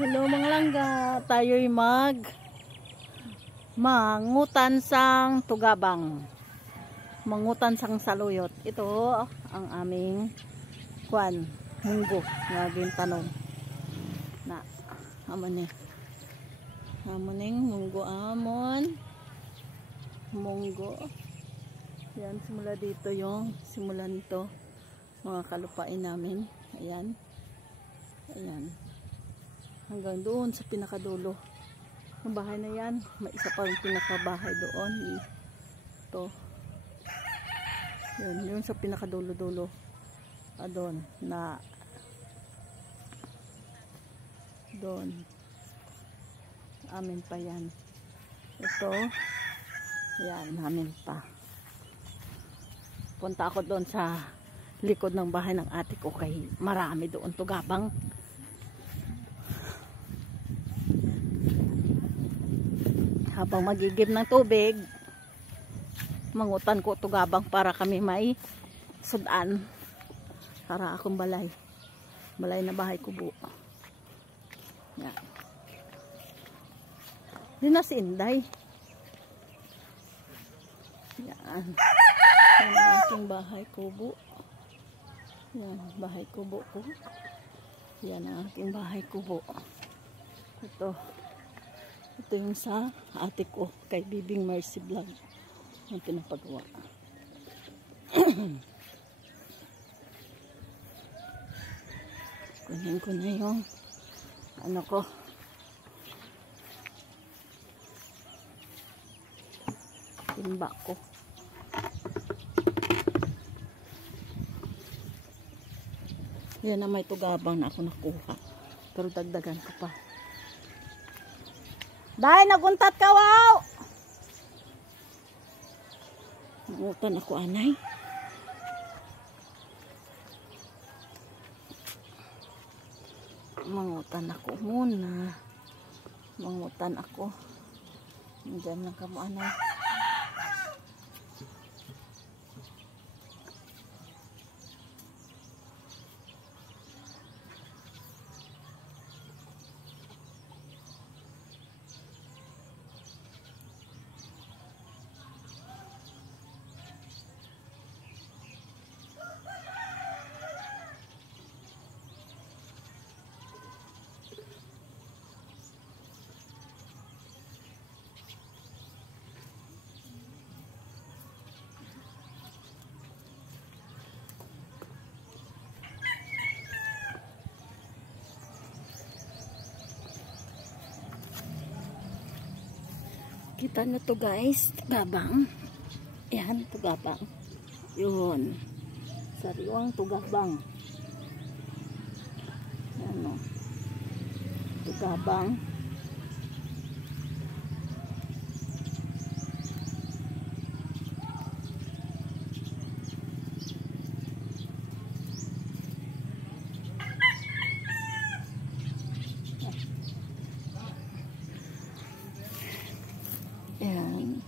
Hello mga langga, tayo'y mangutan sang tugabang. Mangutan sang saluyot. Ito ang aming munggo nga gintanom. Na amoning munggo munggo. Yan, simula dito yung simulan nito. Mga kalupain namin. Ayan. Ayan. Hanggang doon sa pinakadulo. Ang bahay na yan, may isa pang pinakabahay doon. Ito. Yun sa pinakadulo-dulo. Doon na doon. Amin pa yan. Ito. Yan, amin pa. Punta ako doon sa likod ng bahay ng ate ko kay marami doon tugabang. Habang magigib ng tubig, mangutan ko tugabang para kami may sudan para akong balay na bahay kubo. Yan. Yun na si Inday. Yan. Yan ang aking bahay kubo. Yan, bahay kubo ko. Yan ang aking bahay kubo. Ito yung sa ate ko kay Bibing Mercy Vlog ang pinapagawa. Kunin ko na yung ano ko. Timba ko. Yan na may tugabang na ako nakuha. Pero dagdagan ko pa. Dahil naguntat ka, wow! Mangutan ako, anay. Mangutan ako muna. Mangutan ako. Diyan lang ka mo, anay. Kita na to guys, tugabang. Yan, tugabang. Yun. Sariwang tugabang. Yan o. Tugabang. Yan.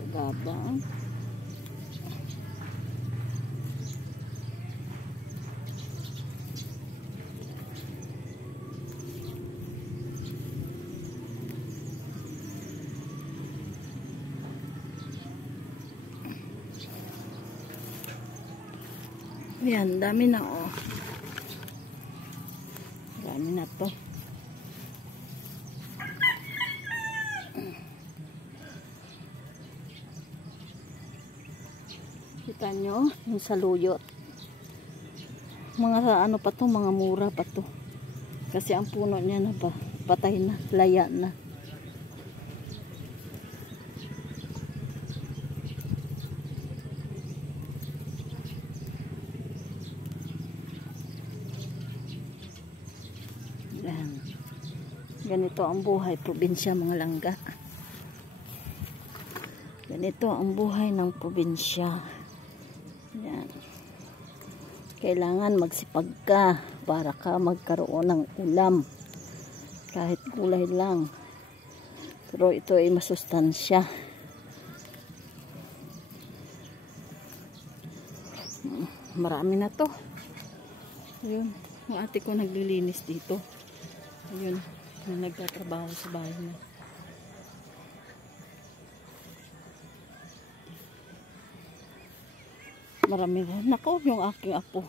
Tugabang. Yan, dami na oh. Dami na to. Kita nyo, yung saluyot. Mga ano pa to, mga mura pa to. Kasi ang puno niya na ba, patay na, laya na. Yan. Ganito ang buhay, probinsya mga langga. Ganito ang buhay ng probinsya. Yan. Kailangan magsipag ka para ka magkaroon ng ulam. Kahit gulay lang. Pero ito ay masustansya. Marami na to. Yun. Ang ate ko naglilinis dito. Ayun, nagtatrabaho sa bahay na. Marami na. Nako, yung aking apo.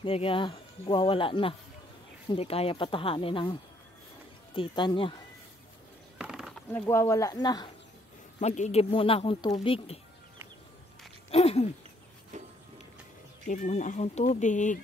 Kaya guwawala na. Hindi kaya patahanin ng tita niya. Nagwawala na. Mag-igib muna akong tubig. Igib muna akong tubig.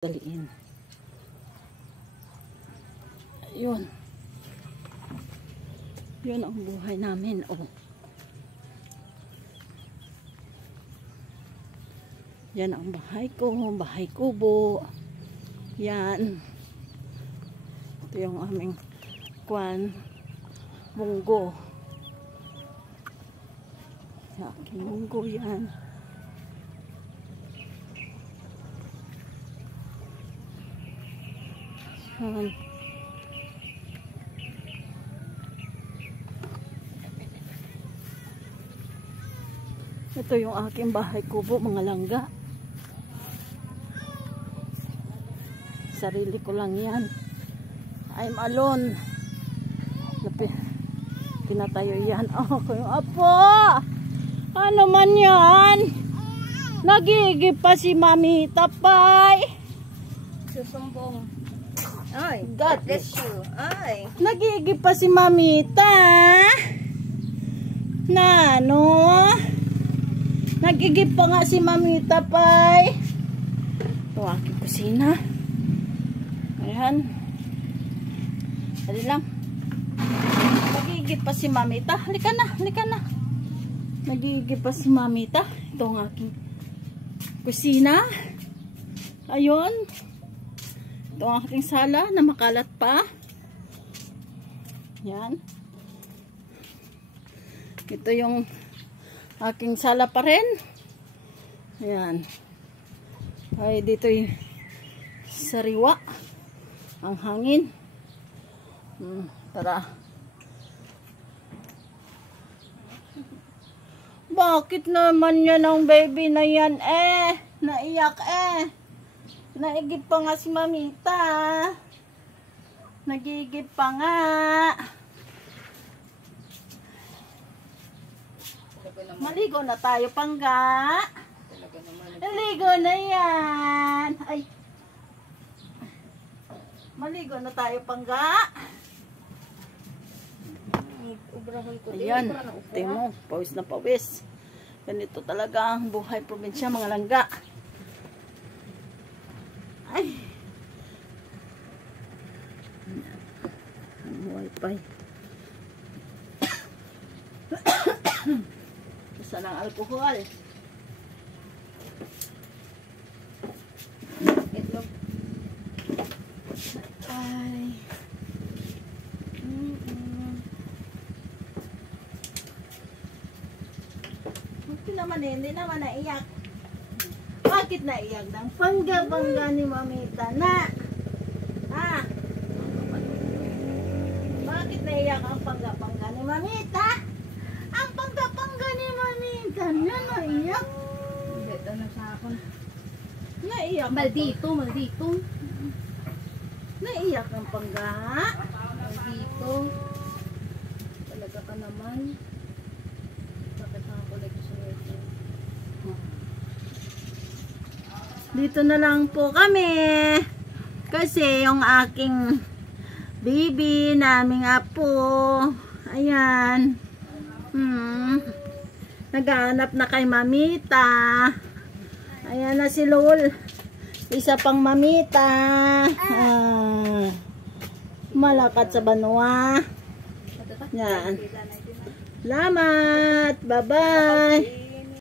Daliin. Ayun. Yun ang buhay namin. Oh. Yan ang bahay ko. Bahay kubo. Yan. Ito yung aming kwan. Munggo. Aking munggo yan. Yan. Ito yung aking bahay kubo, mga langga. Sarili ko lang yan. I'm alone. Tinatayo yan. Oh, yung apo! Ano man yan? Nagigib pa si Mami Tapay. Susumbong. Ay, God bless you. Ay. Nagigib pa si Mamita. Na, no? Nagigib pa nga si Mamita, pay. Ito aking kusina. Ayan. Dali lang. Nagigib pa si Mamita. Halika na, halika na. Nagigib pa si Mamita. Ito ang aking kusina. Ayun. Ito ang aking sala na makalat pa. Yan. Ito yung aking sala pa rin. Yan. Ay, dito yung sariwa. Ang hangin. Tara. Bakit naman yan ang baby na yan naiyak Naigib pa nga si Mamita. Nagigib pa nga. Maligo na tayo, Pangga. Maligo na yan. Ay. Maligo na tayo, Pangga. Ayan. Tingnan mo. Pawis na pawis. Ganito talaga ang buhay probinsya, mga langga. Ay. Ang wifi. Saan ang alcohol? Itlog. Ay. Hindi naman naiyak. Bakit naiyak ng Pangga ni Mamita na? Ha? Bakit naiyak ang Pangga ni Mamita! Ang pangga-pangga ni Mamita. Naiyak. Ito na sa akin. Naiyak. Maldito. Naiyak ang pangga. Maldito. Talaga ka naman. Bakit nakakulit ko sa ito? Dito na lang po kami. Kasi yung aking baby naming apo. Ayan. Naghahanap na kay Mamita. Ayan na si Lol. Isa pang Mamita. Malakat sa banwa. Yan. Salamat. Bye-bye.